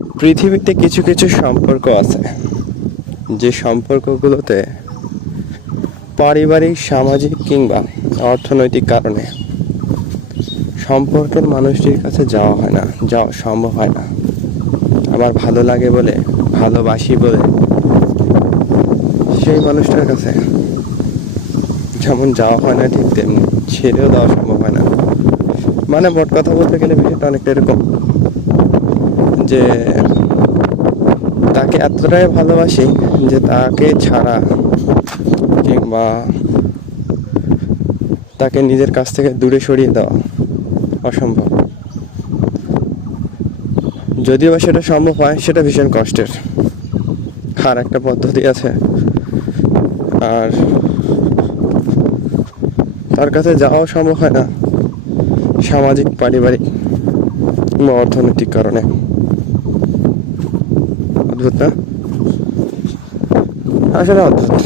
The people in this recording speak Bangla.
পৃথিবীতে কিছু কিছু সম্পর্ক আছে যে সম্পর্কগুলোতে পারিবারিক, সামাজিক কিংবা অর্থনৈতিক কারণে সম্পর্কের মানুষটির কাছে যাওয়া হয় না, যাওয়া সম্ভব হয় না। আমার ভালো লাগে বলে, ভালোবাসি বলে সেই মানুষটার কাছে যেমন যাওয়া হয় না, ঠিক তেমনি ছেড়েও দেওয়া সম্ভব হয় না। মানে মোট কথা বলতে গেলে বিষয়টা অনেকটা এরকম যে তাকে এতটাই ভালোবাসি যে তাকে ছাড়া কিংবা তাকে নিজের কাছ থেকে দূরে সরিয়ে দেওয়া অসম্ভব। যদিও বা সেটা সম্ভব হয়, সেটা ভীষণ কষ্টের। আর একটা পদ্ধতি আছে, আর তার কাছে যাওয়াও সম্ভব হয় না সামাজিক, পারিবারিক বা অর্থনৈতিক কারণে। অদ্ভুত না? আসলে অদ্ভুত।